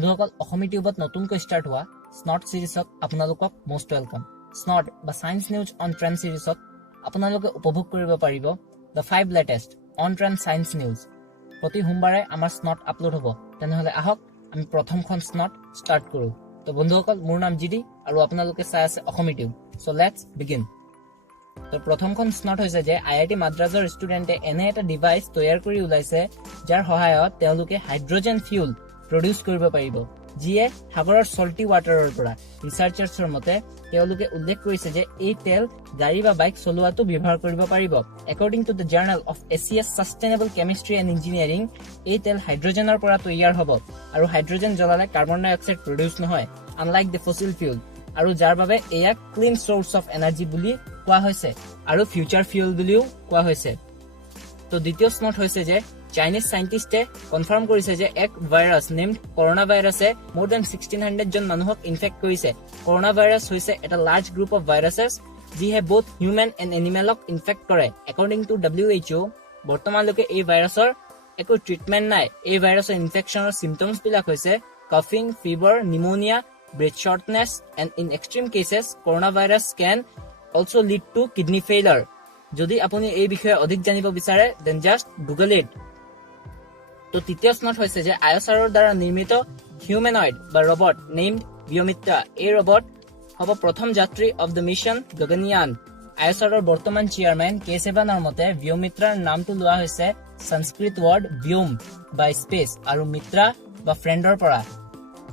বন্ধুসকল অসমী টিউবত নতুনকৈ ষ্টাৰ্ট হোৱা স্নট সিৰিজত আপোনালোকক মোষ্ট ওয়েলকাম। স্নট বা সায়েন্স নিউজ অন ট্ৰেণ্ড সিৰিজত আপোনালোকে উপভোগ কৰিব পাৰিব the 5 latest on trend science news. প্ৰতি সোমবাৰে আমাৰ স্নট আপলোড হ'ব। তেনেহলে আহক আমি প্ৰথমখন স্নট ষ্টাৰ্ট কৰো। তো বন্ধুসকল মোৰ নাম জিডি আৰু আপোনালোকে চাই আছে অসমী টিউব। So let's begin. তো প্ৰথমখন স্নট হৈছে যে আইআইটি মাদ্ৰাজৰ ষ্টুডেণ্টে এনে এটা ডিভাইচ তৈয়াৰ কৰি ওলাইছে যাৰ সহায়ত তেওঁলোকে হাইড্ৰজেন ফিউল প্ৰডিউস কৰিব পাৰিব, যিয়ে সাগৰৰ সল্টি ৱাটাৰৰ পৰা। ৰিসাৰ্চাৰ্ছৰ মতে তেওঁলোকে উল্লেখ কৰিছে যে এই তেল গাড়ী বা বাইক চলোৱাটো ব্যৱহাৰ কৰিব পাৰিব। According to the journal of Asia's sustainable chemistry and engineering, এই তেল হাইড্ৰজেনৰ পৰা তৈয়াৰ হ'ব আৰু হাইড্ৰজেন জ্বলালে কাৰ্বন ডাই অক্সাইড প্ৰডিউস নহয়, আনলাইক দ্য ফসিল ফিউল, আৰু যাৰ বাবে এয়া ক্লিন সোৰ্স অফ এনাৰ্জি বুলি কোৱা হৈছে আৰু ফিউচাৰ ফিউল বুলিও কোৱা হৈছে। তো দ্বিতীয় স্নট হৈছে যে চাইনিজ সাইন্টিস্টে কনফাৰ্ম কৰিছে যে এক ভাইৰাছ নেমড কৰোনা ভাইৰাছে মোৰ দেন 1600 জন মানুহক ইনফেক্ট কৰিছে। কৰোনা ভাইৰাছ হৈছে এটা লাৰ্জ গ্ৰুপ অফ ভাইৰাছেছ যিহে বোথ হিউমেন এণ্ড এনিমেলক ইনফেক্ট কৰে। একৰ্ডিং টু WHO, বৰ্তমানলৈকে এই ভাইৰাছৰ একো ট্ৰিটমেণ্ট নাই। এই ভাইৰাছৰ ইনফেকশ্যনৰ চিমটমছ বিলাক হৈছে কাফিং, fever, pneumonia, breath shortness, and in extreme cases corona virus can also lead to kidney failure. যদি আপুনি এই বিষয়ে অধিক জানিব বিচাৰে দেন জাষ্ট গুগল ইট। তো তৃতীয় স্নট হৈছে যে আইএছআৰৰ দ্বাৰা নিৰ্মিত হিউমেনয়েড বা ৰবট নেমড ভিয়মিত্ৰা। এই ৰবট হ'ব প্ৰথম যাত্ৰী অফ দ্য মিছন গগনয়ান। আইএছআৰৰ বৰ্তমান চেয়াৰমেন কে সেৱানৰ মতে ভিয়মিত্ৰাৰ নামটো লোৱা হৈছে সংস্কৃত ৱৰ্ড ভিউম বা স্পেচ আৰু মিত্ৰা বা ফ্ৰেণ্ডৰ পৰা।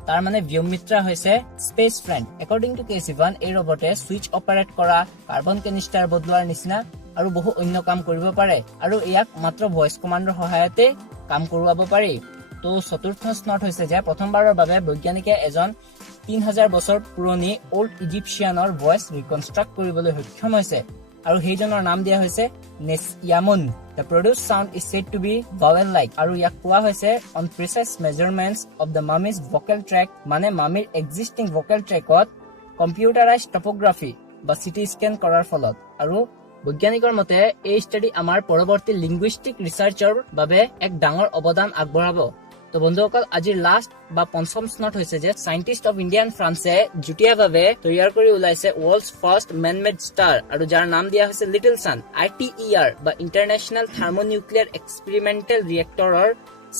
তাৰ মানে ভিয়মিত্ৰা হৈছে স্পেচ ফ্ৰেণ্ড। একৰ্ডিং টু কে সেৱান, এই ৰবটে সুইচ অপাৰেট কৰা, কাৰ্বন কেনিষ্টাৰ বদলোৱাৰ নিচিনা আৰু বহু অন্য কাম কৰিব পাৰে, আৰু ইয়াক মাত্ৰ ভইচ কমাণ্ডৰ সহায়তে কাম কৰোৱাব পাৰি। তো চতুৰ্থ স্নট হৈছে যে প্ৰথমবাৰৰ বাবে বৈজ্ঞানিকে এজন 3000 বছৰ পুৰণি ওল্ড ইজিপ্চিয়ানৰ ভইচ ৰিকনষ্ট্ৰাক্ট কৰিবলৈ সক্ষম হৈছে, আৰু সেইজনৰ নাম দিয়া হৈছে নেছয়ামুন। The produced sound is said to be vowel-like, আৰু ইয়াক কোৱা হৈছে on precise measurements of the mummy's vocal tract, মানে মামিৰ এক্সিষ্টিং ভোকেল ট্ৰেকত কম্পিউটাৰাইজড টপোগ্ৰাফি বা চিটি স্কেন কৰাৰ ফলত। আৰু বৈজ্ঞানিকৰ মতে এই ষ্টাডি আমাৰ পৰৱৰ্তী লিংগুইষ্টিক ৰিচাৰ্চৰ বাবে এক ডাঙৰ অৱদান আগবঢ়াব। তো বন্ধুসকল আজিৰ লাষ্ট বা পঞ্চম স্নট হৈছে যে সাইন্টিষ্ট অফ ইণ্ডিয়া এণ্ড ফ্ৰান্সে যুটীয়াভাৱে তৈয়াৰ কৰি ওলাইছে ৱৰ্ল্ডছ ফাৰ্ষ্ট মেন-মেড ষ্টাৰ, আৰু যাৰ নাম দিয়া হৈছে লিটল সান। ITER বা ইণ্টাৰনেশ্যনেল থাৰ্মোনিউক্লিয়াৰ এক্সপেৰিমেণ্টেল ৰিয়েক্টৰৰ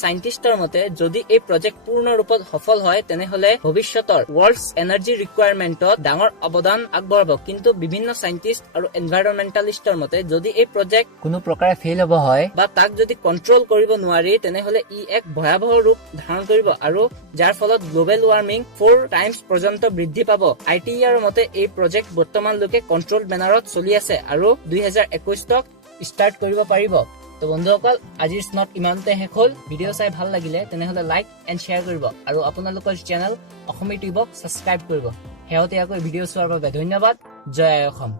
সাইন্টিষ্টৰ মতে যদি এই প্ৰজেক্ট পূৰ্ণ ৰূপত সফল হয় তেনেহলে ভৱিষ্যতৰ ৱৰ্ল্ডছ এনাৰ্জি ৰিকুৱাৰমেণ্টত ডাঙৰ অৱদান আগবঢ়াব। কিন্তু বিভিন্ন সাইন্টিষ্ট আৰু এনভাইৰনমেণ্টালিষ্টৰ মতে যদি এই প্ৰজেক্ট কোনো প্ৰকাৰে ফেইল হ'ব হয় বা তাক যদি কণ্ট্ৰল কৰিব নোৱাৰি তেনেহলে ই এক ভয়াৱহ ৰূপ ধাৰণ কৰিব, আৰু যাৰ ফলত গ্লোবেল ৱাৰ্মিং 4 টাইমছ পৰ্যন্ত বৃদ্ধি পাব। ITER মতে এই প্ৰজেক্ট বৰ্তমানলৈকে কণ্ট্ৰল বেনাৰত চলি আছে আৰু 2021ক ষ্টাৰ্ট কৰিব পাৰিব। তো বন্ধুসকল আজিৰ স্নট ইমানতে শেষ হ'ল। ভিডিঅ' চাই ভাল লাগিলে তেনেহলে লাইক এণ্ড শ্বেয়াৰ কৰিব, আৰু আপোনালোকৰ চেনেল অসমী টিউবক ছাবস্ক্ৰাইব কৰিব। শেহতীয়াকৈ ভিডিঅ' চোৱাৰ বাবে ধন্যবাদ। জয় আই অসম।